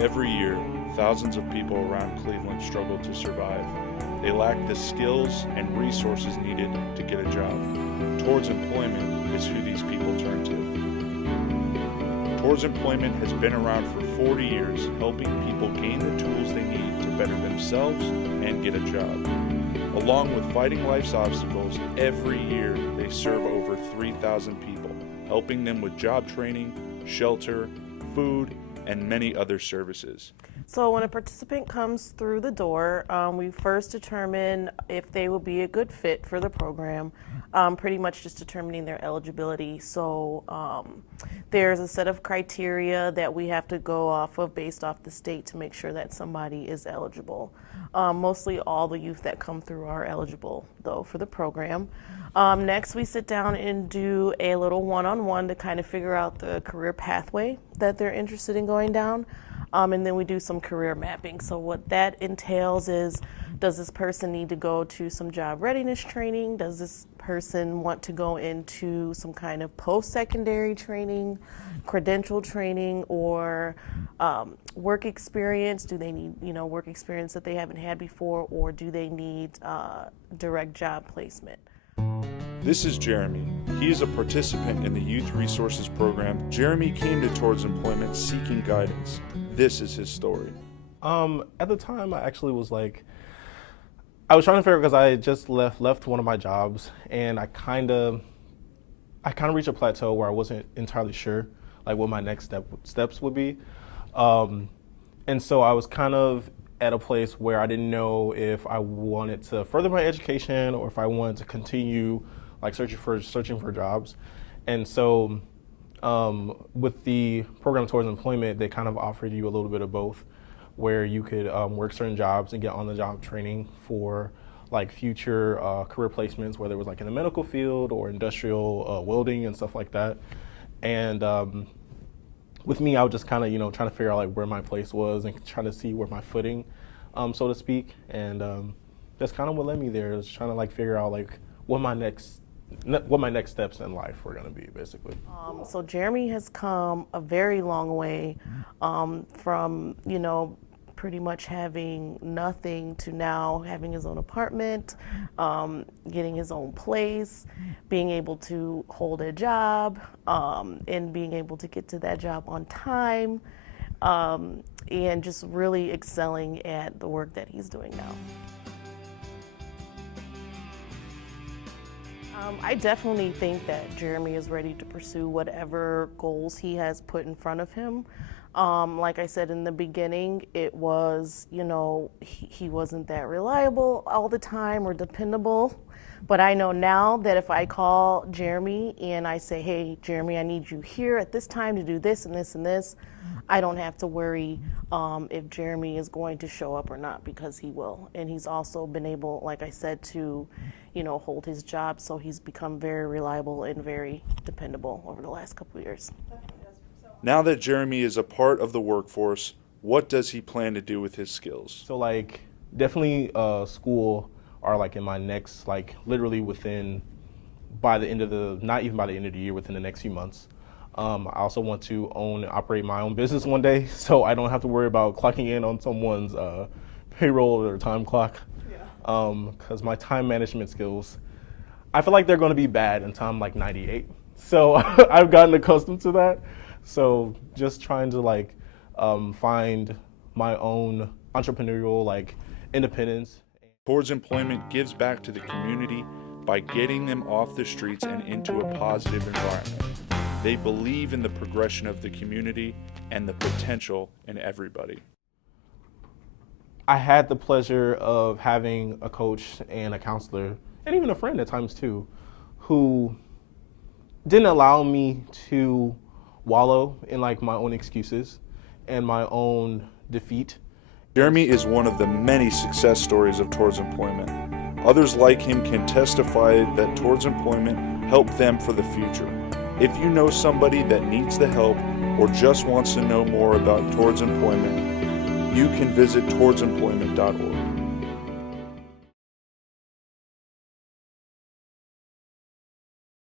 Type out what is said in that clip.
Every year, thousands of people around Cleveland struggle to survive. They lack the skills and resources needed to get a job. Towards Employment is who these people turn to. Towards Employment has been around for 40 years, helping people gain the tools they need to better themselves and get a job. Along with fighting life's obstacles, every year they serve over 3,000 people, helping them with job training, shelter, food, and many other services. So when a participant comes through the door, we first determine if they will be a good fit for the program, pretty much just determining their eligibility. So there's a set of criteria that we have to go off of based off the state to make sure that somebody is eligible. Mostly all the youth that come through are eligible, though, for the program. Next, we sit down and do a little one-on-one to kind of figure out the career pathway that they're interested in going down. And then we do some career mapping. So what that entails is, does this person need to go to some job readiness training? Does this person want to go into some kind of post-secondary training, credential training, or work experience? Do they need, work experience that they haven't had before, or do they need direct job placement? This is Jeremy. He is a participant in the Youth Resources Program. Jeremy came to Towards Employment seeking guidance. This is his story. At the time, I actually was I was trying to figure, because I had just left one of my jobs, and I kind of reached a plateau where I wasn't entirely sure what my next steps would be. And so I was kind of at a place where I didn't know if I wanted to further my education or if I wanted to continue searching for jobs. And so with the program Towards Employment, they kind of offered you a little bit of both, where you could work certain jobs and get on-the-job training for future career placements, whether it was in the medical field or industrial welding and stuff like that. And with me, I was just kind of trying to figure out where my place was and trying to see where my footing, so to speak. And that's kind of what led me there, is trying to figure out what my next steps in life were going to be, basically. So Jeremy has come a very long way from, pretty much having nothing to now having his own apartment, getting his own place, being able to hold a job, and being able to get to that job on time, and just really excelling at the work that he's doing now. I definitely think that Jeremy is ready to pursue whatever goals he has put in front of him. Like I said in the beginning, it was, he wasn't that reliable all the time or dependable. But I know now that if I call Jeremy and I say, hey, Jeremy, I need you here at this time to do this and this and this, I don't have to worry if Jeremy is going to show up or not, because he will. And he's also been able, like I said, to hold his job, so he's become very reliable and very dependable over the last couple of years. Now that Jeremy is a part of the workforce, what does he plan to do with his skills? So definitely school are in my next, literally by the end of the year, within the next few months. I also want to own and operate my own business one day, so I don't have to worry about clocking in on someone's payroll or time clock. Because my time management skills, I feel they're going to be bad until I'm 98. So I've gotten accustomed to that. So just trying to find my own entrepreneurial independence. Towards Employment gives back to the community by getting them off the streets and into a positive environment. They believe in the progression of the community and the potential in everybody. I had the pleasure of having a coach and a counselor, and even a friend at times too, who didn't allow me to wallow in my own excuses and my own defeat. Jeremy is one of the many success stories of Towards Employment. Others like him can testify that Towards Employment helped them for the future. If you know somebody that needs the help or just wants to know more about Towards Employment, you can visit towardsemployment.org.